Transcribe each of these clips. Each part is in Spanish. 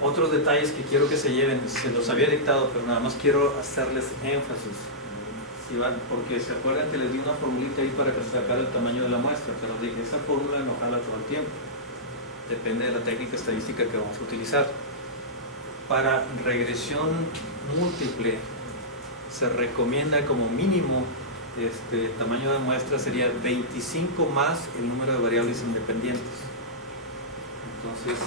Otros detalles que quiero que se lleven, se los había dictado, pero nada más quiero hacerles énfasis. ¿Sí, vale? Porque se acuerdan que les di una formulita ahí para que se sacara el tamaño de la muestra, pero dije, esa fórmula no jala todo el tiempo. Depende de la técnica estadística que vamos a utilizar. Para regresión múltiple se recomienda como mínimo tamaño de muestra sería 25 más el número de variables independientes. Entonces,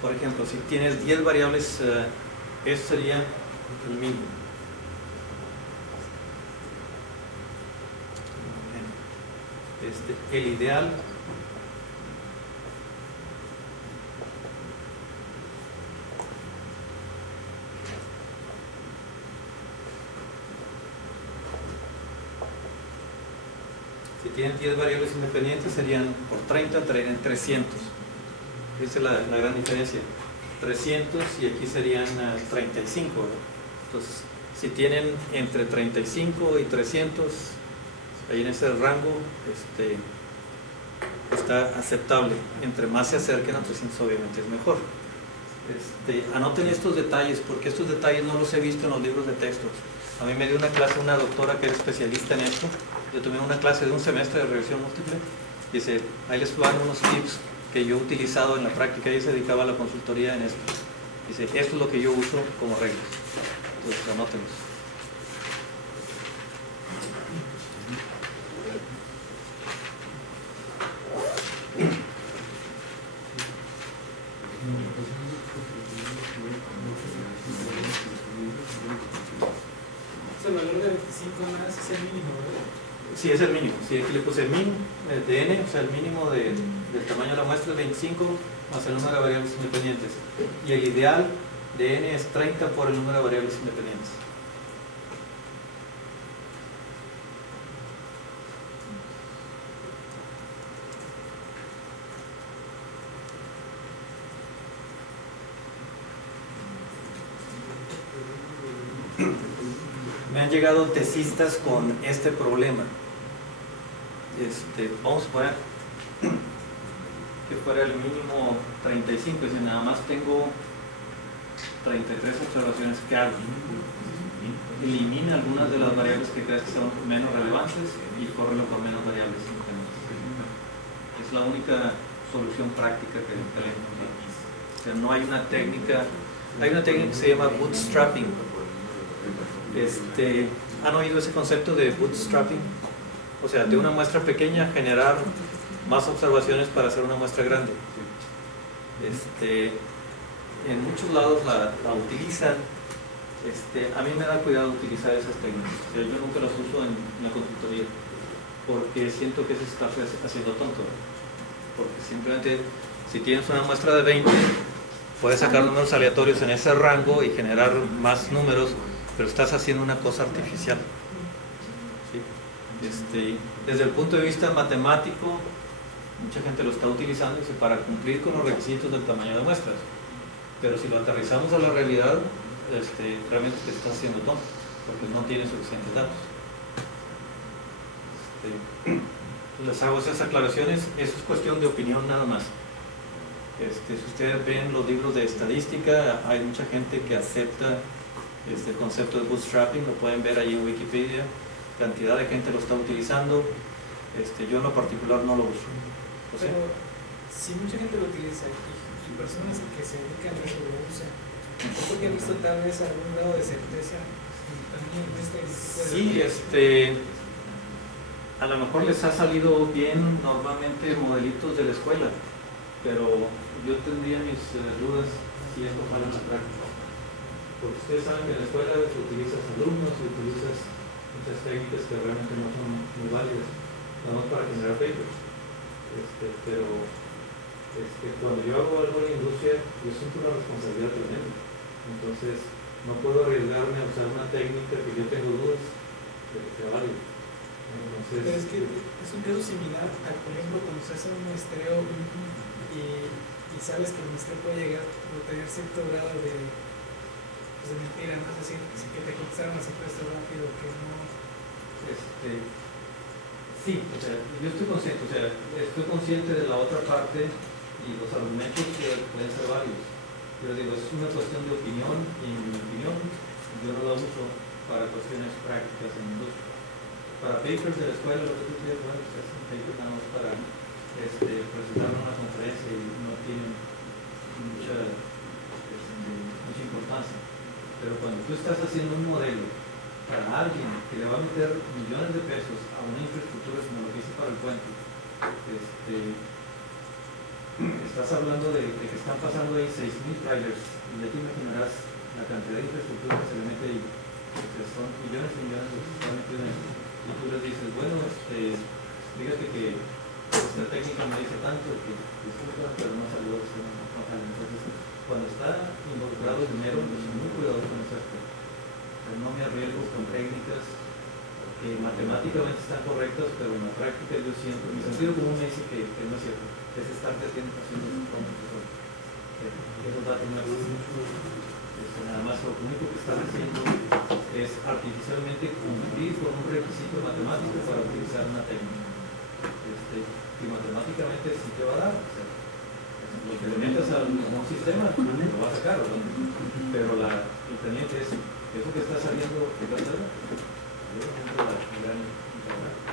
por ejemplo, si tienes 10 variables, eso sería el mínimo. El ideal si tienen 10 variables independientes serían por 30 traerían 300. Esa es la gran diferencia. 300 y aquí serían 35, ¿no? Entonces, si tienen entre 35 y 300, ahí en ese rango está aceptable. Entre más se acerquen a 300 obviamente es mejor. Anoten estos detalles, porque estos detalles no los he visto en los libros de textos. A mí me dio una clase una doctora que era especialista en esto. Yo tomé una clase de un semestre de regresión múltiple. Dice, ahí les van unos tips que yo he utilizado en la práctica. Ella se dedicaba a la consultoría en esto. Dice, esto es lo que yo uso como reglas. Entonces, anótenlos. El valor de 25 más es el mínimo, ¿verdad? Sí, es el mínimo. Sí, aquí le puse el min de n, o sea, el mínimo del tamaño de la muestra es 25 más el número de variables independientes. Y el ideal de n es 30 por el número de variables independientes. Me han llegado tesistas con este problema. Vamos a poner que fuera el mínimo 35, es decir, nada más tengo 33 observaciones que hago. Elimina algunas de las variables que creas que son menos relevantes y córrelo con menos variables independientes. Es la única solución práctica que le encontré. O sea, no hay una técnica, hay una técnica que se llama bootstrapping. ¿Han oído ese concepto de bootstrapping? O sea, de una muestra pequeña generar más observaciones para hacer una muestra grande. En muchos lados la utilizan. A mí me da cuidado utilizar esas técnicas. O sea, yo nunca las uso en la consultoría porque siento que se está haciendo tonto. Porque simplemente si tienes una muestra de 20 puedes sacar números aleatorios en ese rango y generar más números, pero estás haciendo una cosa artificial. ¿Sí? Desde el punto de vista matemático, mucha gente lo está utilizando para cumplir con los requisitos del tamaño de muestras, pero si lo aterrizamos a la realidad, realmente te estás haciendo tonto, porque no tienes suficientes datos. Les hago esas aclaraciones. Eso es cuestión de opinión nada más. Si ustedes ven los libros de estadística, hay mucha gente que acepta el concepto de bootstrapping, lo pueden ver ahí en Wikipedia, cantidad de gente lo está utilizando. Yo en lo particular no lo uso. ¿Sí? Pero si mucha gente lo utiliza y personas que se dedican a eso lo usan, ¿por qué han visto tal vez algún grado de certeza también en este tipo de... Sí, a lo mejor les ha salido bien normalmente modelitos de la escuela, pero yo tendría mis dudas si esto fuera en la práctica. Porque ustedes saben que en la escuela utilizas alumnos y utilizas muchas técnicas que realmente no son muy válidas, nada más para generar papers. Pero cuando yo hago algo en la industria, yo siento una responsabilidad tremenda. Entonces, no puedo arriesgarme a usar una técnica que yo tengo dudas de que sea válida. Entonces, pero es que es un caso similar a, por ejemplo, cuando se hace un muestreo y y sabes que el ministerio puede llegar a tener cierto grado de, pues, de mentira, ¿no? Es decir, que te contestaron así puesto rápido, que no... Sí, o sea, yo estoy consciente de la otra parte y los argumentos que pueden ser válidos. Pero digo, es una cuestión de opinión y en mi opinión yo no la uso para cuestiones prácticas en industria. Para papers de la escuela, lo que tú quieres, bueno, pues es un paper nada más para presentar una conferencia y no tiene mucha importancia. Pero cuando tú estás haciendo un modelo para alguien que le va a meter millones de pesos a una infraestructura como lo que hice para el puente, estás hablando de que están pasando ahí 6,000 trailers y ya te imaginarás la cantidad de infraestructura que se le mete ahí, que son millones y millones de que se están metiendo ahí. Y tú les dices, bueno, fíjate que esta técnica me dice tanto que disculpa, pero no salió, no sale. Entonces, cuando está involucrado el dinero, yo soy muy cuidadoso con ese aspecto. No me arriesgo con técnicas que matemáticamente están correctas, pero en la práctica yo siento, mi sentido común me dice que no es cierto, es estar haciendo esos datos no existen. Nada más lo único que están haciendo es artificialmente cumplir con un requisito matemático para utilizar una técnica. Y matemáticamente sí te va a dar, o sea, lo que le metas a un sistema lo va a sacar, ¿verdad? Pero el pendiente es eso que está saliendo, ¿qué va a hacer? Yo no tengo la gran interrogante.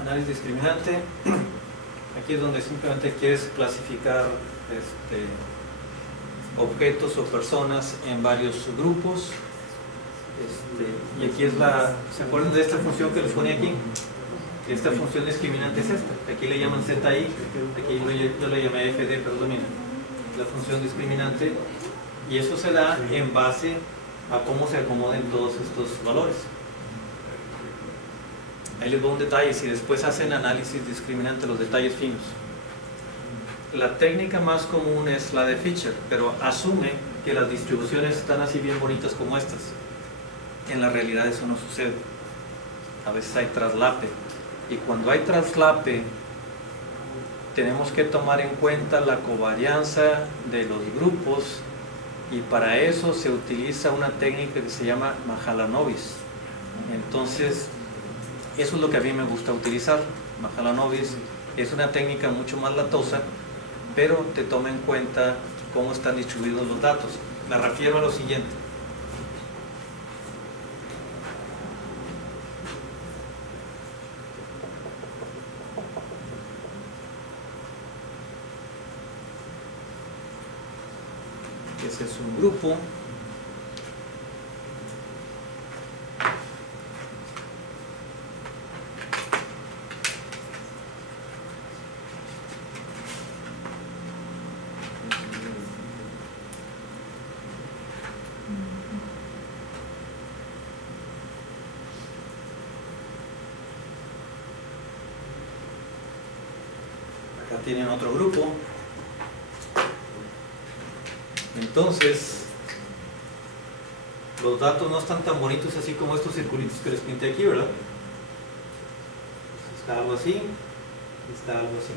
Análisis discriminante. Aquí es donde simplemente quieres clasificar objetos o personas en varios grupos. Y aquí es ¿se acuerdan de esta función que les ponía aquí? Esta función discriminante es esta. Aquí le llaman ZI, aquí yo le llamé FD, pero domina. La función discriminante. Y eso se da en base a cómo se acomoden todos estos valores. Ahí les doy un detalle, si después hacen análisis discriminante, los detalles finos. La técnica más común es la de Fisher, pero asume que las distribuciones están así bien bonitas como estas. En la realidad eso no sucede. A veces hay traslape. Y cuando hay traslape, tenemos que tomar en cuenta la covarianza de los grupos, y para eso se utiliza una técnica que se llama Mahalanobis. Entonces, eso es lo que a mí me gusta utilizar. Mahalanobis es una técnica mucho más latosa, pero te toma en cuenta cómo están distribuidos los datos. Me refiero a lo siguiente. Ese es un grupo. Acá tienen otro grupo. Entonces, los datos no están tan bonitos así como estos circulitos que les pinté aquí, ¿verdad? Está algo así, está algo así.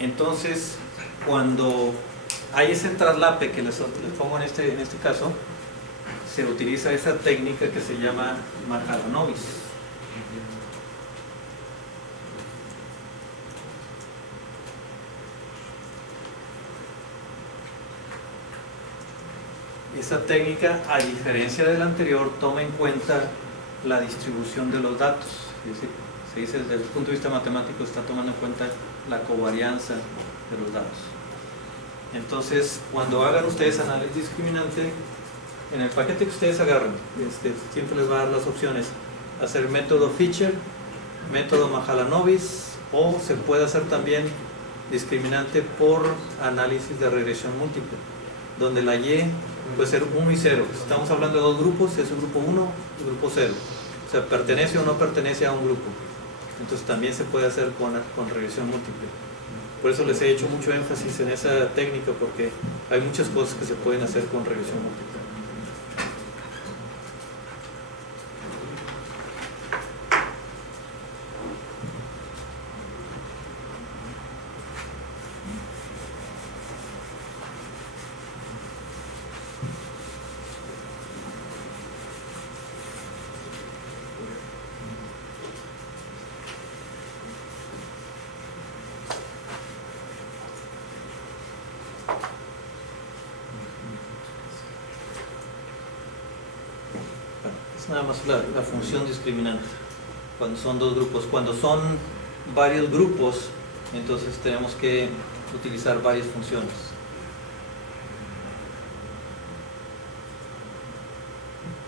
Entonces, cuando hay ese traslape que les pongo en este caso, se utiliza esa técnica que se llama Mahalanobis. Esta técnica, a diferencia de la anterior, toma en cuenta la distribución de los datos. Es decir, se dice desde el punto de vista matemático, está tomando en cuenta la covarianza de los datos. Entonces, cuando hagan ustedes análisis discriminante, en el paquete que ustedes agarren, siempre les va a dar las opciones: hacer método Fisher, método Mahalanobis, o se puede hacer también discriminante por análisis de regresión múltiple, donde la Y puede ser 1 y 0. Si estamos hablando de dos grupos, es un grupo 1 y grupo 0. O sea, pertenece o no pertenece a un grupo. Entonces también se puede hacer con regresión múltiple. Por eso les he hecho mucho énfasis en esa técnica, porque hay muchas cosas que se pueden hacer con regresión múltiple. Nada más la función discriminante cuando son dos grupos. Cuando son varios grupos, entonces tenemos que utilizar varias funciones.